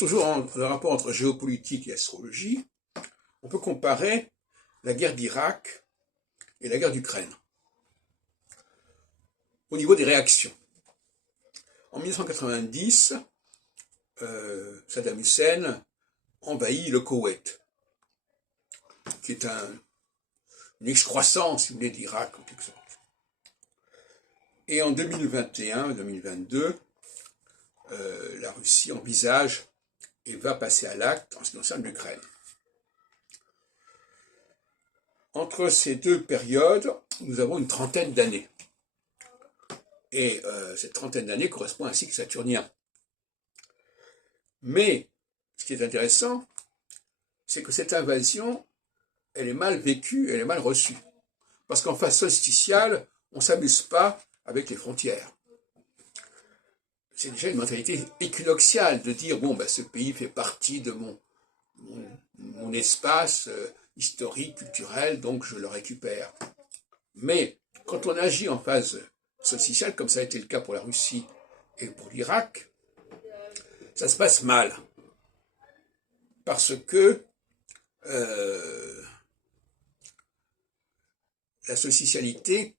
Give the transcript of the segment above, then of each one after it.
toujours dans le rapport entre géopolitique et astrologie, on peut comparer la guerre d'Irak et la guerre d'Ukraine au niveau des réactions. En 1990, Saddam Hussein envahit le Koweït, qui est une excroissance, si vous voulez, d'Irak en quelque sorte. Et en 2021-2022, la Russie envisage et va passer à l'acte en ce qui concerne l'Ukraine. Entre ces deux périodes, nous avons une trentaine d'années. Et cette trentaine d'années correspond à un cycle saturnien. Mais ce qui est intéressant, c'est que cette invasion, elle est mal vécue, elle est mal reçue. Parce qu'en phase solsticiale, on ne s'amuse pas avec les frontières. C'est déjà une mentalité équinoxiale de dire, bon, ce pays fait partie de mon espace historique, culturel, donc je le récupère. Mais quand on agit en phase solsticiale, comme ça a été le cas pour la Russie et pour l'Irak, ça se passe mal. Parce que la solsticialité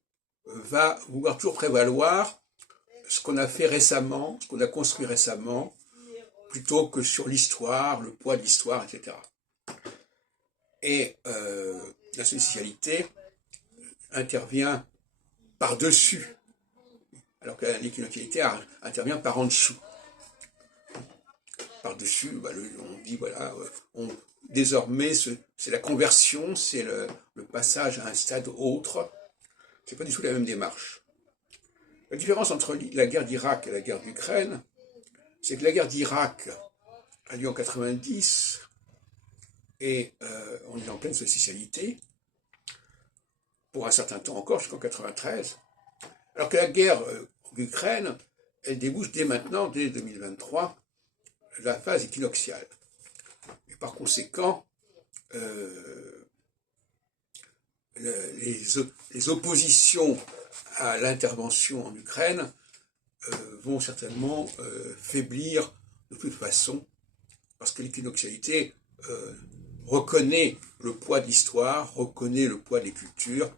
va vouloir toujours prévaloir ce qu'on a fait récemment, ce qu'on a construit récemment, plutôt que sur l'histoire, le poids de l'histoire, etc. Et la solsticialité intervient par-dessus, alors que l'équinoxialité intervient par en dessous. Par-dessus, on dit, voilà, désormais, c'est la conversion, c'est le passage à un stade autre. C'est pas du tout la même démarche. La différence entre la guerre d'Irak et la guerre d'Ukraine, c'est que la guerre d'Irak a lieu en 90 et on est en pleine solsticialité, pour un certain temps encore, jusqu'en 93, alors que la guerre d'Ukraine, elle débouche dès maintenant, dès 2023, la phase équinoxiale. Et par conséquent, les oppositions à l'intervention en Ukraine vont certainement faiblir de toute façon, parce que l'équinoxialité reconnaît le poids de l'histoire, reconnaît le poids des cultures,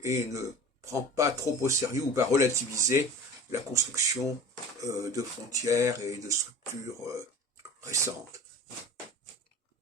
et ne prend pas trop au sérieux ou va relativiser la construction de frontières et de structures récentes.